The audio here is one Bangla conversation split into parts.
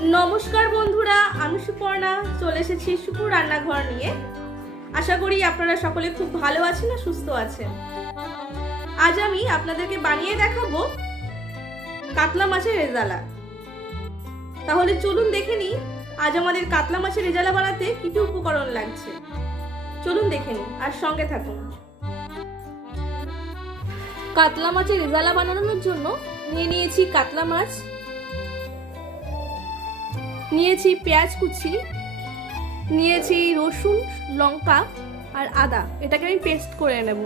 নমস্কার বন্ধুরা, আমি সুপর্ণা চলে এসেছি সুপুর রান্নাঘর নিয়ে। আশা করি আপনারা সকলে খুব ভালো আছেন আর সুস্থ আছেন। আজ আমি আপনাদেরকে বানিয়ে দেখাবো কাতলা মাছের রেজালা। তাহলে চলুন দেখে নিই আজ আমাদের কাতলা মাছের রেজালা বানাতে কি কি উপকরণ লাগছে। চলুন দেখে নিই আর সঙ্গে থাকুন। কাতলা মাছের রেজালা বানানোর জন্য নিয়েছি কাতলা মাছ, নিয়েছি পেঁয়াজ কুচি, নিয়েছি রসুন, লঙ্কা আর আদা, এটাকে আমি পেস্ট করে নেব।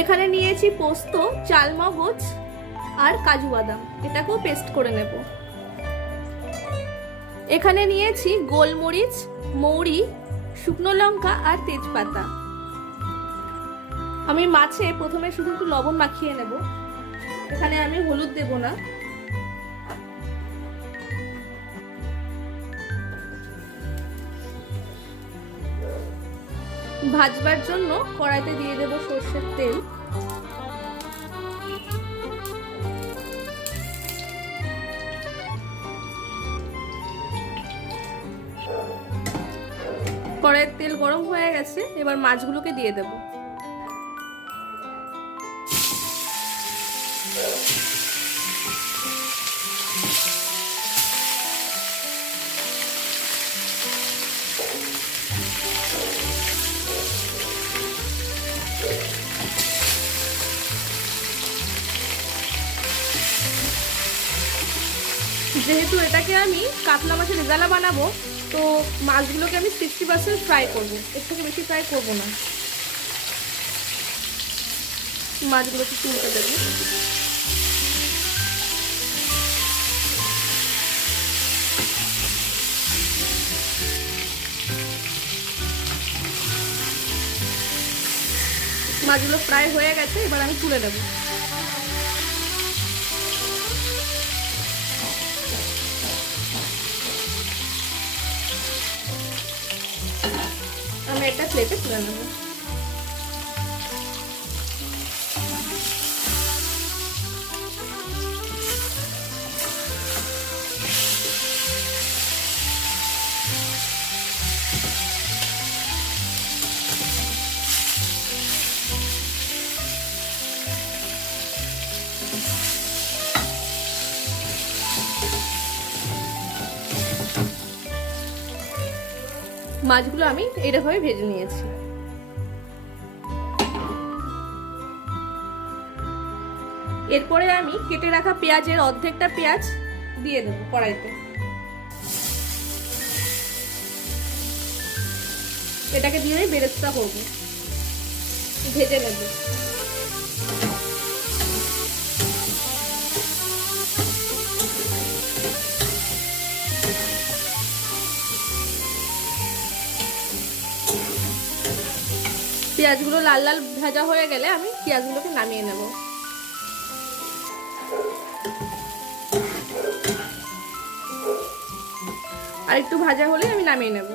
এখানে নিয়েছি পোস্ত, চালমগজ আর কাজু বাদাম, এটাকেও পেস্ট করে নেব। এখানে নিয়েছি গোলমরিচ, মৌরি, শুকনো লঙ্কা আর তেজপাতা। আমি মাছে প্রথমে শুধু একটু লবণ মাখিয়ে নেব। এখানে আমি হলুদ দেব না। ভাজবার জন্য কড়াইতে দিয়ে দেব সরষের তেল। কড়াইয়ের তেল গরম হয়ে গেছে, এবার মাছগুলোকে দিয়ে দেব। যেহেতু এটাকে আমি কাতলা মাছের রেজালা বানাবো, তো মাছগুলোকে আমি 60% ফ্রাই করবো, এর থেকে বেশি ফ্রাই করবো না। মাছগুলোকে তুলতে দেবো। মাছগুলো ফ্রাই হয়ে গেছে, এবার আমি তুলে নেবো। আমি একটা প্লেটে তুলে নেব। মাছগুলো আমি এইরকমভাবে ভেজে নিয়েছি। এরপরে আমি কেটে রাখা পেঁয়াজের অর্ধেকটা পেঁয়াজ দিয়ে দেবো কড়াইতে। এটাকে দিয়ে আমি বেরেস্তা করবো, ভেজে নেব। পেঁয়াজগুলো লাল লাল ভাজা হয়ে গেলে আমি পেঁয়াজগুলোকে নামিয়ে নেব। আর একটু ভাজা হলে আমি নামিয়ে নেব।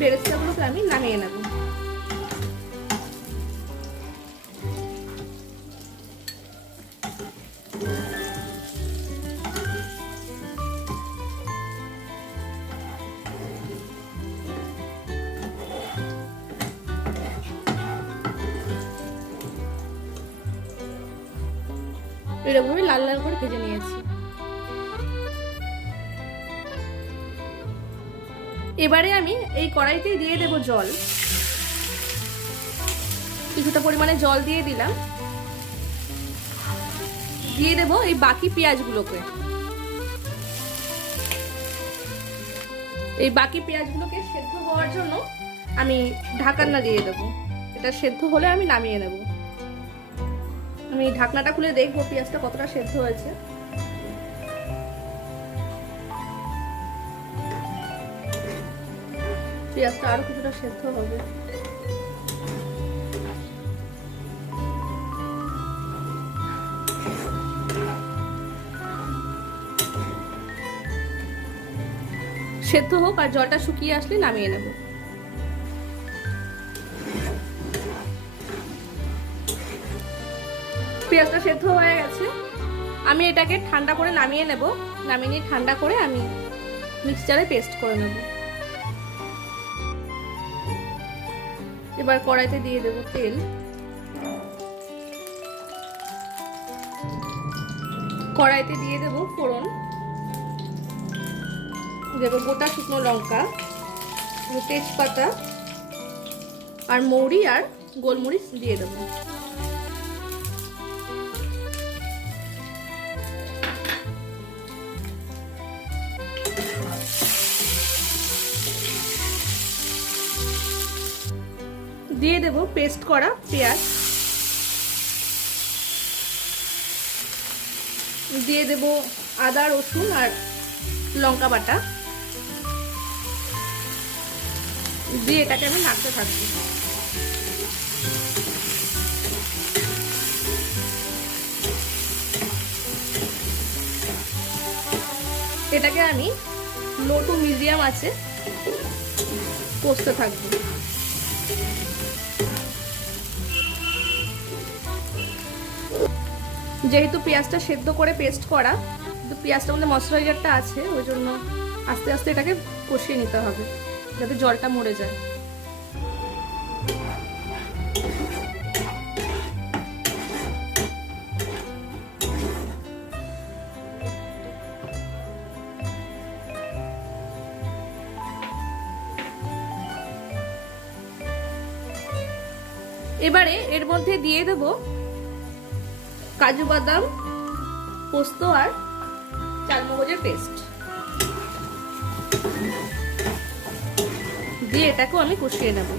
বেরেস্তাগুলোকে আমি নামিয়ে নেব। এরকমভাবে লাল লাল করে ভেজে নিয়েছি। এবারে আমি এই কড়াইতে দিয়ে দেব জল। কিছুটা পরিমাণে জল দিয়ে দিলাম। দিয়ে দেব এই বাকি পেঁয়াজগুলোকে। এই বাকি পেঁয়াজগুলোকে সেদ্ধ হওয়ার জন্য আমি ঢাকনা দিয়ে দেব। এটা সেদ্ধ হলে আমি নামিয়ে নেব। আমি ঢাকনাটা খুলে দেখবো পেঁয়াজটা কতটা সেদ্ধ হয়েছে। পেঁয়াজটা আরো কিছুটা সেদ্ধ হবে। সেদ্ধ হোক, আর জলটা শুকিয়ে আসলে নামিয়ে নেব। পেঁয়াজটা সেদ্ধ হয়ে গেছে, আমি এটাকে ঠান্ডা করে নামিয়ে নেব। নামিয়ে নিয়ে ঠান্ডা করে আমি মিক্সচারে পেস্ট করে নেব। এবার কড়াইতে দিয়ে দেব তেল। কড়াইতে দিয়ে দেব ফোড়ন, দেব গোটা শুকনো লঙ্কা, তেজপাতা আর মৌরি আর গোলমরিচ দিয়ে দেব। দিয়ে দেব পেস্ট করা পেঁয়াজ, দিয়ে দেব আদা রসুন আর লঙ্কা বাটা, দিয়ে এটাকে আমি নাড়তে থাকবো। এটাকে আমি লো টু মিডিয়াম আছে কষতে থাকবো। যেহেতু পেঁয়াজটা সেদ্ধ করে পেস্ট করা, কিন্তু পেঁয়াজটার মধ্যে ময়শ্চারাইজারটা আছে, ওই জন্য আস্তে আস্তে এটাকে কষিয়ে নিতে হবে যাতে জলটা মরে যায়। এবারে এর মধ্যে দিয়ে দেব কাজু বাদাম, পোস্ত আর চালমগজের পেস্ট, দিয়ে এটাকেও আমি কষিয়ে নেব।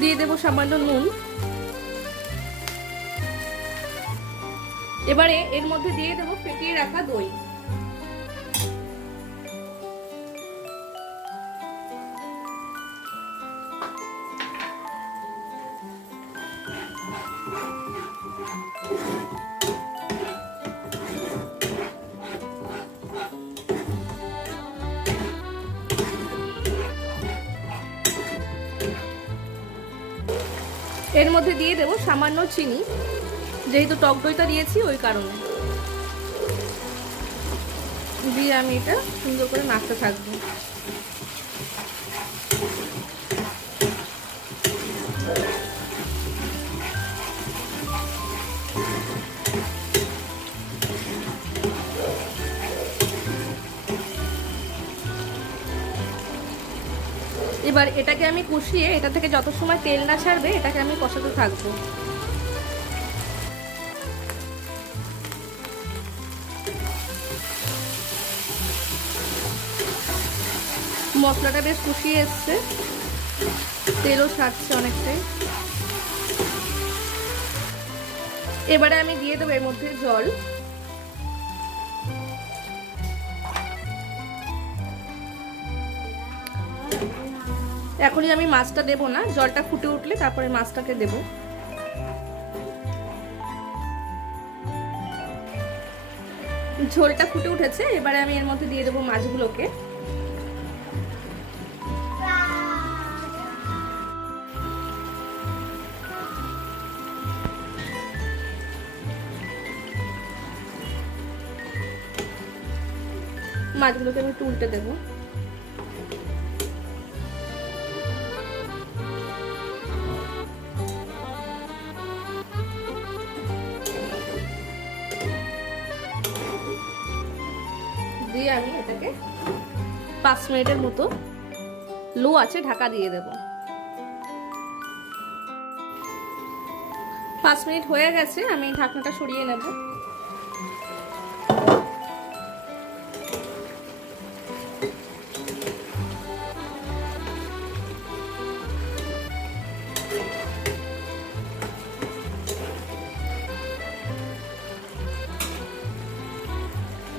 দিয়ে দেব সামান্য নুন। এবারে এর মধ্যে দিয়ে দেব ফেটিয়ে রাখা দই। এর মধ্যে দিয়ে দেব সামান্য চিনি, যেহেতু টক দইটা দিয়েছি ওই কারণে। দিয়ে আমি এটা সুন্দর করে নাড়তে থাকবো। এবার এটাকে আমি কষিয়ে, এটা থেকে যত সময় তেল না ছাড়বে এটাকে আমি কষাতে থাকবো। মশলাটা বেশ কষিয়ে এসছে, তেলও ছাড়ছে অনেকটাই। এবারে আমি দিয়ে দেবো এর মধ্যে জল। এখনই আমি মাছটা দেবো না, জলটা ফুটে উঠলে তারপরে মাছটাকে দেব। ঝোলটা ফুটে উঠেছে, এবারে আমি এর মধ্যে দিয়ে দেবো মাছগুলোকে। মাছগুলোকে আমি একটু উল্টে দেবো। দিয়ে আমি এটাকে 5 মিনিটের মতো লো আছে ঢাকা দিয়ে দেব। 5 মিনিট হয়ে গেছে, আমি ঢাকনাটা সরিয়ে নেব।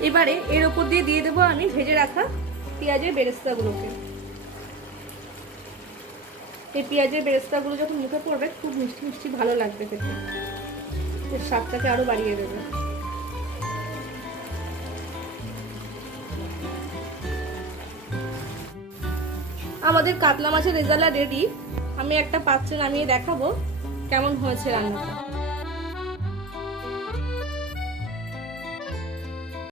এবারে এর উপর দিয়ে দেবো আমি ভেজে রাখা পেঁয়াজের বেরেস্তাগুলোকে। এই পেঁয়াজের বেরেস্তাগুলো যখন মুখে পড়বে খুব মিষ্টি মিষ্টি ভালো লাগবে খেতে, এর স্বাদটাকে আরো বাড়িয়ে দেবে। আমাদের কাতলা মাছের রেজালা রেডি। আমি একটা পাত্রে নামিয়ে দেখাবো কেমন হয়েছে রান্নাটা।